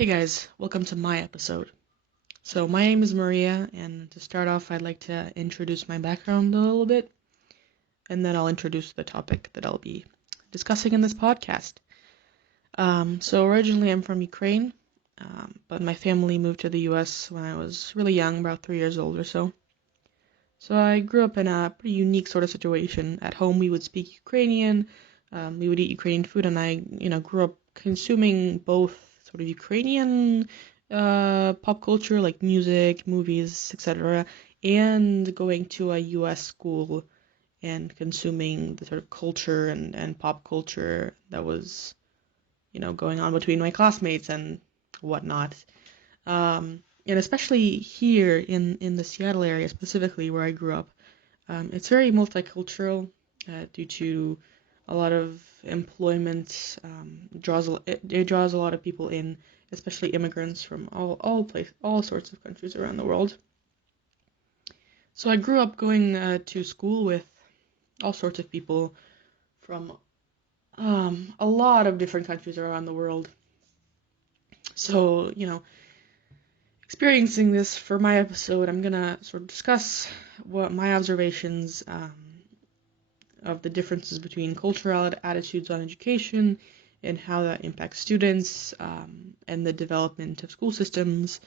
Hey guys, welcome to my episode. So my name is Maria, and to start off, I'd like to introduce my background a little bit, and then I'll introduce the topic that I'll be discussing in this podcast. So originally I'm from Ukraine, but my family moved to the US when I was really young, about 3 years old or so. So I grew up in a pretty unique sort of situation. At home, we would speak Ukrainian, we would eat Ukrainian food, and I, grew up consuming both sort of Ukrainian pop culture, like music, movies, etc., and going to a US school and consuming the sort of culture and pop culture that was, going on between my classmates and whatnot. And especially here in the Seattle area, specifically where I grew up, it's very multicultural due to a lot of employment. It draws a lot of people in, especially immigrants from all sorts of countries around the world. So I grew up going to school with all sorts of people from a lot of different countries around the world. So, experiencing this for my episode, I'm gonna sort of discuss what my observations of the differences between cultural attitudes on education and how that impacts students and the development of school systems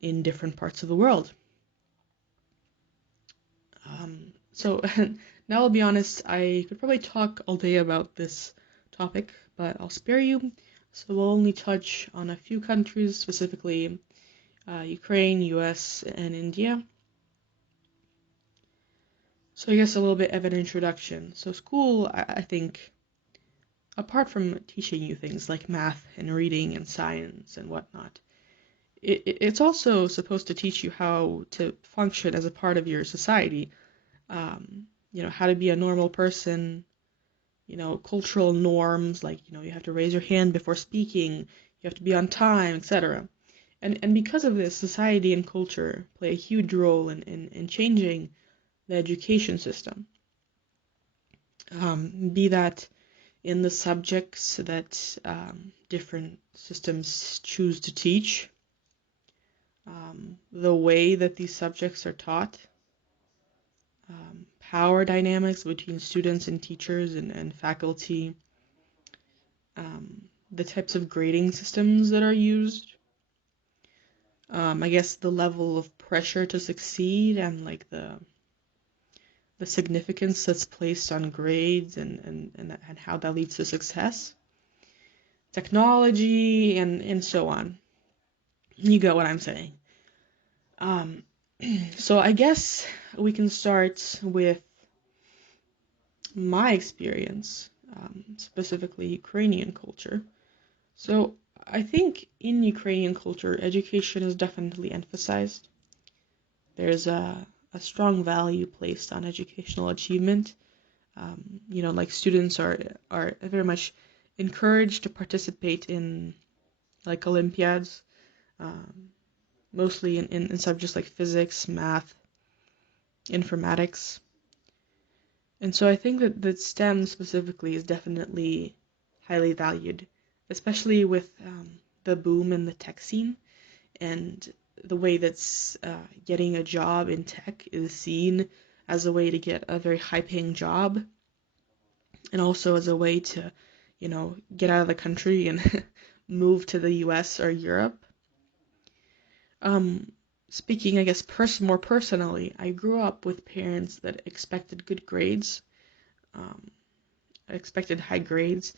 in different parts of the world. So now I'll be honest, I could probably talk all day about this topic, but I'll spare you. So we'll only touch on a few countries, specifically Ukraine, US, and India. So I guess a little bit of an introduction. So school, I think, apart from teaching you things like math and reading and science and whatnot, it's also supposed to teach you how to function as a part of your society. How to be a normal person, cultural norms, like, you have to raise your hand before speaking, you have to be on time, etc. And because of this, society and culture play a huge role in changing the education system. Be that in the subjects that different systems choose to teach, the way that these subjects are taught, power dynamics between students and teachers and faculty, the types of grading systems that are used, I guess the level of pressure to succeed and like the significance that's placed on grades and how that leads to success, technology, and so on. You get what I'm saying. So I guess we can start with my experience, specifically Ukrainian culture. So I think in Ukrainian culture, education is definitely emphasized. There's a strong value placed on educational achievement. Like students are very much encouraged to participate in like Olympiads, mostly in subjects like physics, math, informatics. And so I think that STEM specifically is definitely highly valued, especially with the boom in the tech scene and the way that's getting a job in tech is seen as a way to get a very high-paying job, and also as a way to, get out of the country and move to the US or Europe. Speaking, I guess, more personally, I grew up with parents that expected good grades, expected high grades,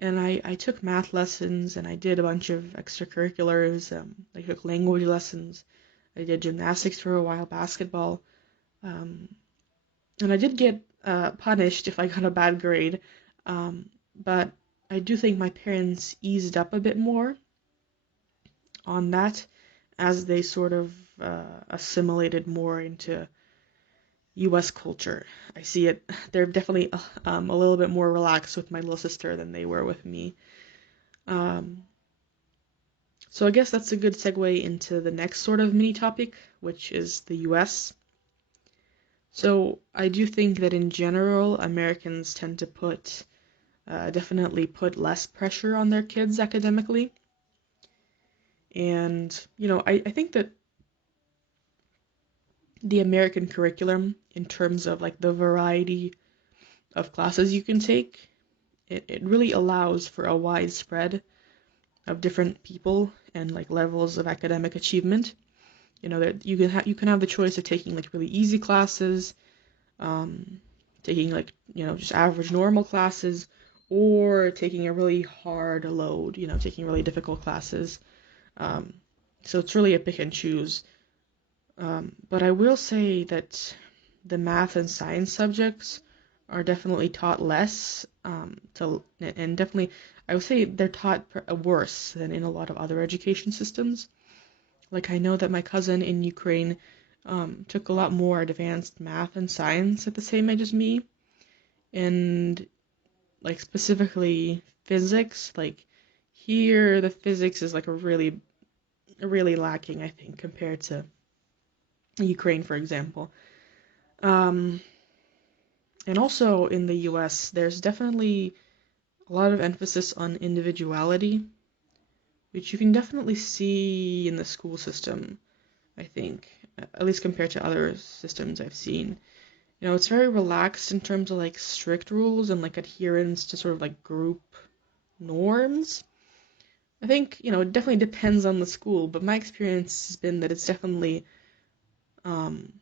and I took math lessons and I did a bunch of extracurriculars. I took language lessons. I did gymnastics for a while, basketball, and I did get punished if I got a bad grade, but I do think my parents eased up a bit more on that as they sort of assimilated more into US culture. I see it, they're definitely a little bit more relaxed with my little sister than they were with me. Um, so I guess that's a good segue into the next sort of mini topic, which is the US. So I do think that in general, Americans tend to definitely put less pressure on their kids academically. And, I think that the American curriculum, in terms of like the variety of classes you can take, it really allows for a wide spread of different people and like levels of academic achievement. That you can have the choice of taking like really easy classes, taking like just average normal classes, or taking a really hard load, taking really difficult classes. So it's really a pick and choose. But I will say that the math and science subjects are definitely taught less, and definitely I would say they're taught worse than in a lot of other education systems. Like I know that my cousin in Ukraine took a lot more advanced math and science at the same age as me, and like specifically physics. Like here, the physics is like really lacking, I think, compared to Ukraine, for example. Um, and also in the US, there's definitely a lot of emphasis on individuality, which you can definitely see in the school system, I think, at least compared to other systems I've seen. It's very relaxed in terms of like strict rules and like adherence to sort of like group norms. I think, it definitely depends on the school, but my experience has been that it's definitely, um,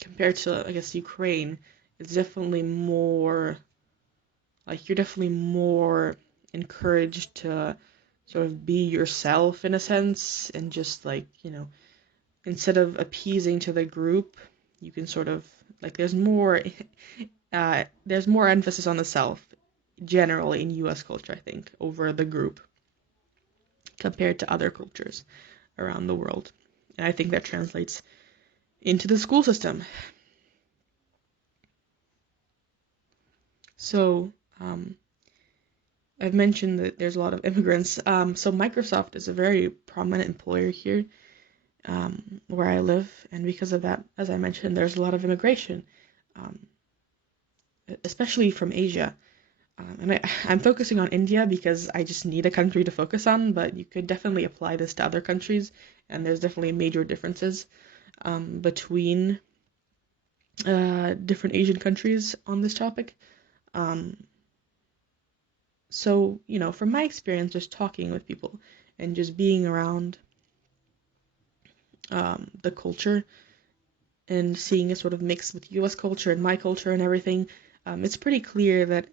compared to, I guess, Ukraine, it's definitely more, like, you're definitely more encouraged to sort of be yourself in a sense, and just like, instead of appeasing to the group, you can sort of, like, there's more emphasis on the self generally in US culture, I think, over the group compared to other cultures around the world. And I think that translates into the school system. So, I've mentioned that there's a lot of immigrants. So Microsoft is a very prominent employer here, where I live, and because of that, as I mentioned, there's a lot of immigration, um, especially from Asia. And I'm focusing on India because I just need a country to focus on, but you could definitely apply this to other countries, and there's definitely major differences between different Asian countries on this topic. Um, so, from my experience, just talking with people and just being around the culture and seeing a sort of mix with US culture and my culture and everything, it's pretty clear that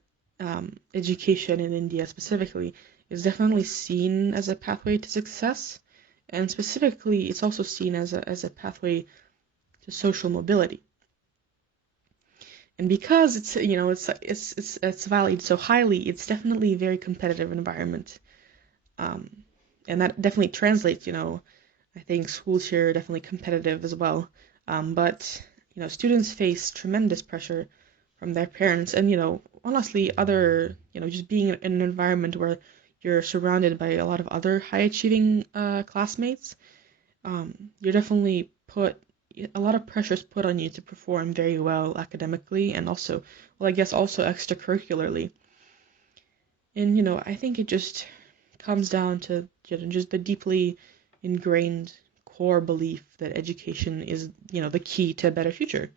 education in India specifically is definitely seen as a pathway to success, and specifically it's also seen as a pathway to social mobility. And because it's valued so highly, it's definitely a very competitive environment, um, and that definitely translates. I think schools here are definitely competitive as well, but students face tremendous pressure from their parents, and honestly, other just being in an environment where you're surrounded by a lot of other high achieving classmates, you're definitely put a lot of pressure is put on you to perform very well academically, and also, well, I guess also extracurricularly. And I think it just comes down to just the deeply ingrained core belief that education is the key to a better future.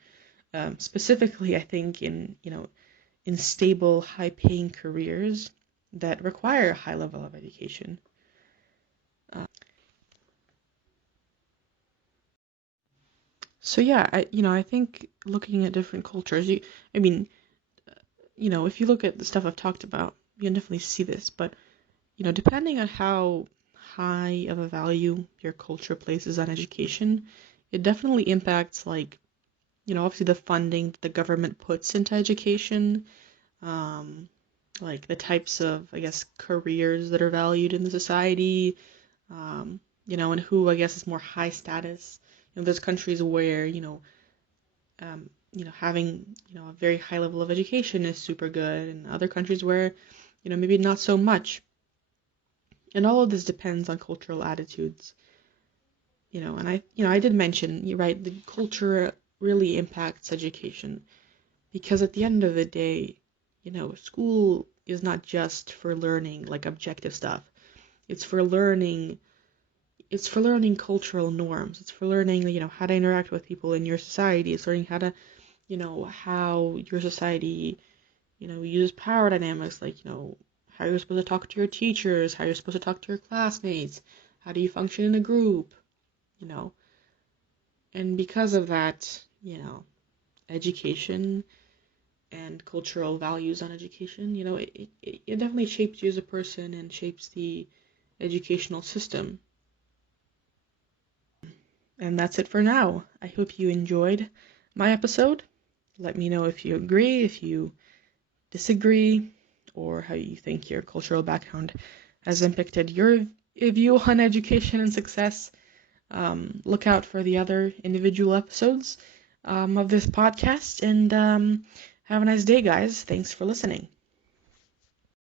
Specifically, I think in stable, high-paying careers that require a high level of education. So yeah, I think looking at different cultures, I mean, if you look at the stuff I've talked about, you can definitely see this. But depending on how high of a value your culture places on education, it definitely impacts, like, obviously the funding that the government puts into education, um, like the types of, I guess, careers that are valued in the society, and who, I guess, is more high status. There's countries where, having, a very high level of education is super good, and other countries where, maybe not so much. And all of this depends on cultural attitudes. And I did mention, you're right, the culture really impacts education, because at the end of the day, school is not just for learning like objective stuff. It's for learning it's for learning cultural norms. It's for learning, how to interact with people in your society. It's learning how to, how your society, uses power dynamics, like, how you're supposed to talk to your teachers, how you're supposed to talk to your classmates, how do you function in a group, you know. And because of that, education and cultural values on education, it definitely shapes you as a person and shapes the educational system. And that's it for now. I hope you enjoyed my episode. Let me know if you agree, if you disagree, or how you think your cultural background has impacted your view on education and success. Look out for the other individual episodes of this podcast, and have a nice day, guys. Thanks for listening.